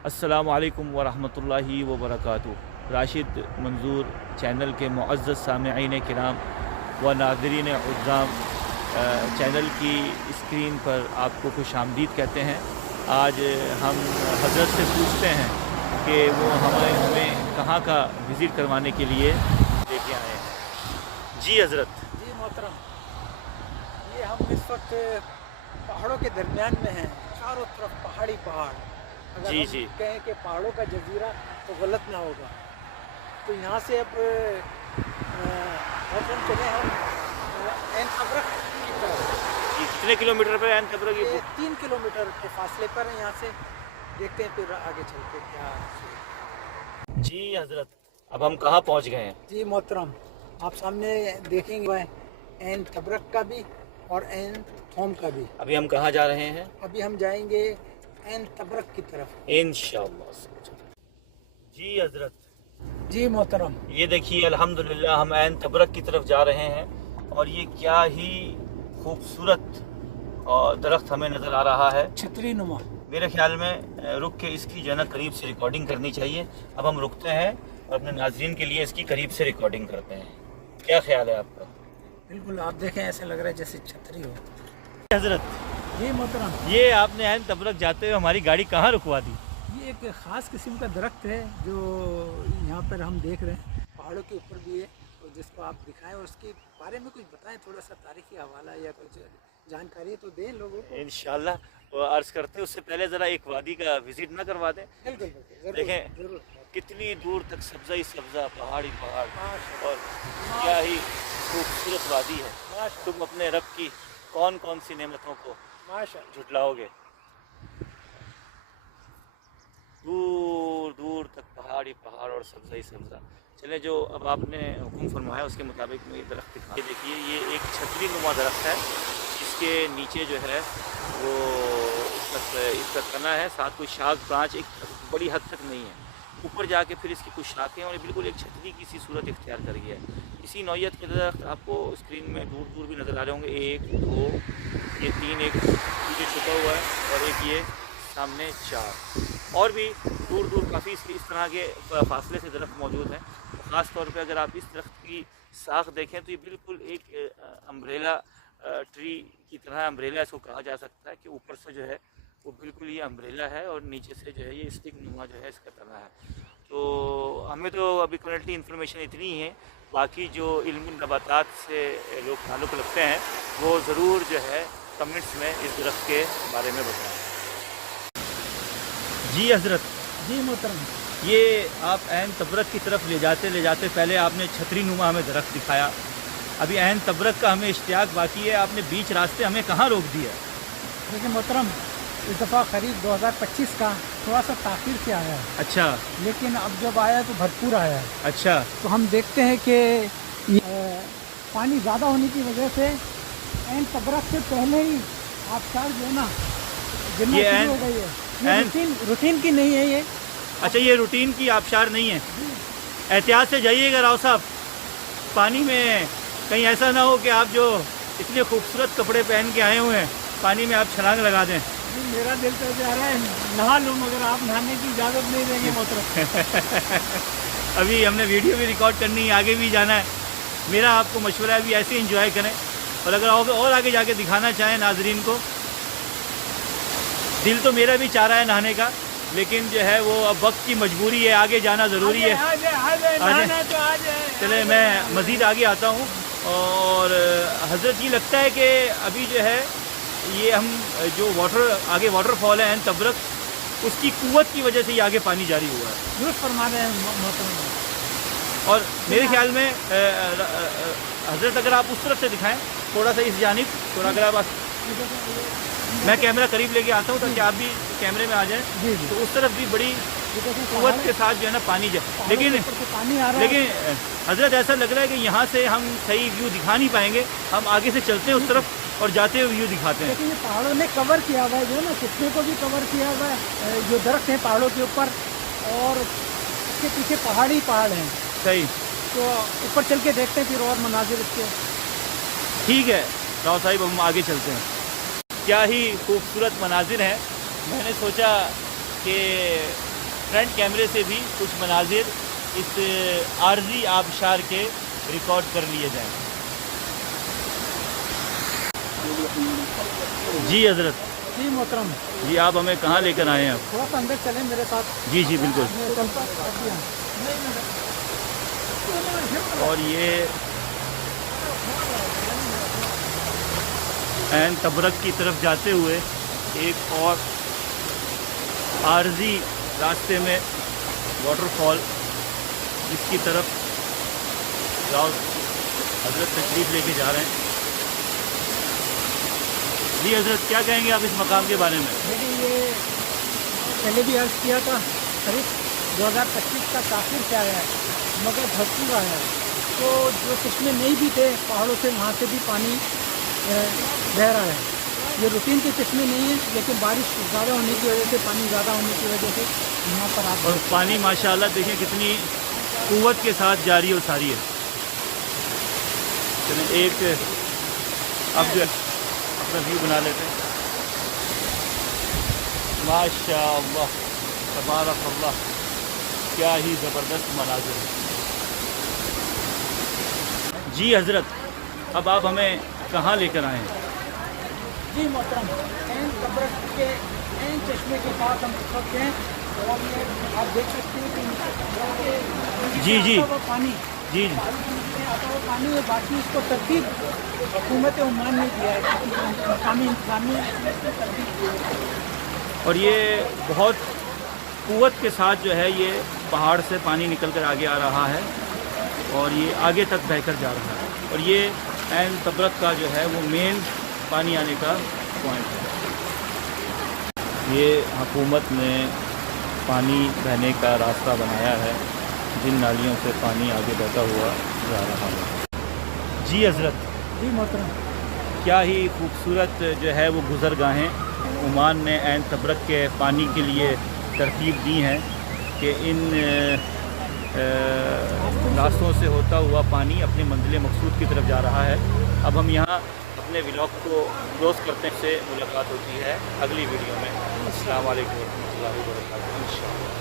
अस्सलामु अलैकुम वरहमतुल्लाहि वबरकातुहू। राशिद मंजूर चैनल के मुअज़्ज़ज़ सामिईन किराम व नाज़रीन उज़्ज़ाम, चैनल की स्क्रीन पर आपको खुश आमदीद कहते हैं। आज हम हज़रत से पूछते हैं कि वो हमें कहाँ का विज़िट करवाने के लिए लेके आए हैं। जी हज़रत। जी मोहतरम, ये हम इस वक्त पहाड़ों के दरमियान में हैं। चारों तरफ पहाड़ी पहाड़। अगर जी हम जी कहें कि पहाड़ों का जजीरा तो गलत ना होगा। तो यहाँ से अब मोहतरम चले हम ऐन तबरक की तरफ। जी, कितने किलोमीटर पर ऐन तबरक? ये 3 किलोमीटर के फासले पर है यहाँ से। देखते हैं फिर आगे चल के क्या। जी हज़रत, अब हम कहाँ पहुँच गए हैं? जी मोहतरम, आप सामने देखेंगे ऐन तबरक का भी और ऐन थोम का भी। अभी हम कहाँ जा रहे हैं? अभी हम जाएंगे ऐन तबरक की तरफ इंशाअल्लाह। जी हज़रत। जी मोहतरम, ये देखिए अल्हम्दुलिल्लाह हम ऐन तबरक की तरफ जा रहे हैं और ये क्या ही खूबसूरत और दरख्त हमें नज़र आ रहा है। छतरी नुमा। मेरे ख्याल में रुक के इसकी जो है ना करीब से रिकॉर्डिंग करनी चाहिए। अब हम रुकते हैं और अपने नाज़रीन के लिए इसकी करीब से रिकॉर्डिंग करते हैं। क्या ख्याल है आपका? बिल्कुल, आप देखें ऐसे लग रहा है जैसे छतरी हो। हज़रत, जी मोहतरम, ये आपने ऐन तबरक जाते हुए हमारी गाड़ी कहाँ रुकवा दी? ये एक ख़ास किस्म का दरख्त है जो यहाँ पर हम देख रहे हैं। पहाड़ों के ऊपर भी है, तो जिसको आप दिखाएं और उसके बारे में कुछ बताएं, थोड़ा सा तारीखी हवाला या कुछ जानकारी तो दें लोगों को। इंशाल्लाह वो अर्ज़ करते हैं, उससे पहले ज़रा एक वादी का विज़िट ना करवा दें। बिल्कुल बिल्कुल, देखें जरूर। कितनी दूर तक सब्ज़ा ही सब्ज़ा, पहाड़ी पहाड़ माशाअल्लाह, और क्या ही खूबसूरत वादी है। माशाअल्लाह, तुम अपने रब की कौन कौन सी नेमतों को माशाअल्लाह। झुटलाओगे? दूर दूर तक पहाड़ी पहाड़ और सब्ज़ा ही सब्ज़ा। चले, जो अब आपने हुक्म फरमाया उसके मुताबिक मैं ये दरख्त दिखा। ये देखिए, ये एक छतरी नुमा दरख्त है। इसके नीचे जो है वो इसका तना है, साथ कोई शाख ब्रांच एक बड़ी हद तक नहीं है। ऊपर जाके फिर इसकी कुछ शाखें और ये बिल्कुल एक छतरी की सी सूरत इख्तियार कर गया है। इसी नौयत के दरख्त आपको स्क्रीन में दूर दूर भी नज़र आ रहे होंगे। 1 2 ये 3, एक पीछे छुपा हुआ है और एक ये सामने 4, और भी दूर दूर काफ़ी इस तरह के फासले से दरख्त मौजूद हैं। ख़ास तौर पे अगर आप इस दरख्त की साख देखें तो ये बिल्कुल एक अम्ब्रेला ट्री की तरह, अम्ब्रेला इसको कहा जा सकता है कि ऊपर से जो है वो बिल्कुल ये अम्ब्रेला है और नीचे से जो है ये स्टिक नुमा जो है इसका तना है। तो हमें तो अभी करंटली इन्फॉर्मेशन इतनी ही है, बाकी जो इल्म नबातात से लोग ताल्लुक़ रखते हैं वो ज़रूर जो है कमेंट्स में इस दरख्त के बारे में बताएं। जी हज़रत। जी मोहतरम, ये आप ऐन तबरक की तरफ ले जाते पहले आपने छतरी नुमा हमें दरख्त दिखाया। अभी ऐन तबरक का हमें इश्तियाक बाकी है, आपने बीच रास्ते हमें कहाँ रोक दिया? देखिए मोहतरम, इस दफ़ा ख़रीद 2025 का थोड़ा सा ताख़ीर से आया है, अच्छा लेकिन अब जब आया तो भरपूर आया है। अच्छा। तो हम देखते हैं कि पानी ज़्यादा होने की वजह से ऐन तबरक से पहले ही आबशार जो है ना गिरना ये शुरू हो गई है। ये रूटीन की नहीं है ये। अच्छा, ये रूटीन की आबशार नहीं है। एहतियात से जाइएगा राव साहब, पानी में कहीं ऐसा ना हो कि आप जो इतने खूबसूरत कपड़े पहन के आए हुए हैं पानी में आप छलांग लगा दें। जी, मेरा दिल तो जा रहा है नहा लूँ, मगर आप नहाने की इजाज़त नहीं देंगे मोहतरम। अभी हमने वीडियो भी रिकॉर्ड करनी है, आगे भी जाना है। मेरा आपको मशवरा है अभी ऐसे इंजॉय करें, और अगर और आगे जाके दिखाना चाहें नाजरीन को, दिल तो मेरा भी चाह रहा है नहाने का, लेकिन जो है वो अब वक्त की मजबूरी है, आगे जाना ज़रूरी है। चले, मैं मज़ीद आगे आता हूँ। और हज़रत, ये लगता है कि अभी जो है ये हम जो आगे वाटरफॉल है ऐन तबरक, उसकी कुव्वत की वजह से ये आगे पानी जारी हुआ है। दुरुस्त फरमा रहे हैं मोहतरम। और मेरे ख्याल में हज़रत, अगर आप उस तरफ से दिखाएं थोड़ा सा, इस जानिब थोड़ा, अगर आप मैं कैमरा करीब लेके आता हूँ ताकि आप भी कैमरे में आ जाएं। जी जी। तो उस तरफ भी बड़ी कुव्वत के साथ जो है ना पानी जाए, लेकिन हज़रत ऐसा लग रहा है कि यहाँ से हम सही व्यू दिखा नहीं पाएंगे। हम आगे से चलते हैं उस तरफ और जाते हुए व्यू दिखाते हैं। लेकिन ये पहाड़ों ने कवर किया हुआ है, जो है ना किस्मों को भी कवर किया हुआ है, जो दरख्त हैं पहाड़ों के ऊपर, और इसके पीछे पहाड़ी पहाड़ हैं। सही। तो ऊपर चल के देखते हैं फिर और मनाजिर इसके। ठीक है राव साहिब, हम आगे चलते हैं। क्या ही खूबसूरत मनाजिर हैं। मैंने सोचा कि फ्रंट कैमरे से भी कुछ मनाजिर इस आर्जी आबशार के रिकॉर्ड कर लिए जाएँ। जी हज़रत। जी मोहतरम, जी आप हमें कहाँ लेकर आए हैं? थोड़ा सा अंदर चलें मेरे साथ। जी जी बिल्कुल। मैं चलता हूँ। और ये ऐन तबरक की तरफ जाते हुए एक और आर्जी रास्ते में वाटरफॉल जिसकी तरफ हज़रत तशरीफ़ लेके जा रहे हैं। जी हज़रत क्या कहेंगे आप इस मकाम के बारे में? लेकिन ये पहले भी अर्ज़ किया था, करीब 2025 का ताख़िर से आया है मगर भरपूर आया है। तो जो चश्मे नहीं भी थे पहाड़ों से, वहाँ से भी पानी बह रहा है। ये रूटीन के चश्मे नहीं हैं, लेकिन बारिश ज़्यादा होने की वजह से, पानी ज़्यादा होने की वजह से यहाँ पर आप और पानी माशाल्लाह देखें कितनी क़ुव्वत के साथ जारी और सारी है। चलें एक अब जो अपना व्यू बना लेते हैं। माशाअल्लाह तबारक अल्लाह, क्या ही ज़बरदस्त मनाज़िर है। जी हज़रत, अब आप हमें कहाँ लेकर आए हैं? जी मोहतरम, ऐन तबरक के ऐन चश्मे के पास हम इस वक्त हैं और ये आप देख सकते हैं कि जी जी आता हुआ पानी जी आता हुआ पानी है। बाकी इसको तरतीब हुकूमत ओमान ने दिया है, मकामी इंतजामिया ने इसको तरतीब दी है। और ये बहुत क़ुव्वत के साथ जो है ये पहाड़ से पानी निकल कर आगे आ रहा है और ये आगे तक बहकर जा रहा है। और ये ऐन तबरक का जो है वो मेन पानी आने का पॉइंट है। ये हुकूमत ने पानी बहने का रास्ता बनाया है जिन नालियों से पानी आगे बहता हुआ जा रहा है। जी हज़रत। जी मोहतरम, क्या ही खूबसूरत जो है वो गुज़रगाहें ओमान ने ऐन तबरक के पानी के लिए तरतीब दी हैं कि इन रास्तों से होता हुआ पानी अपने मंजिल मकसूद की तरफ जा रहा है। अब हम यहाँ अपने व्लॉग को क्लोज़ करते से मुलाकात होती है अगली वीडियो में। अस्सलाम वालेकुम व रहमतुल्लाहि व बरकातहू। इंशाअल्लाह।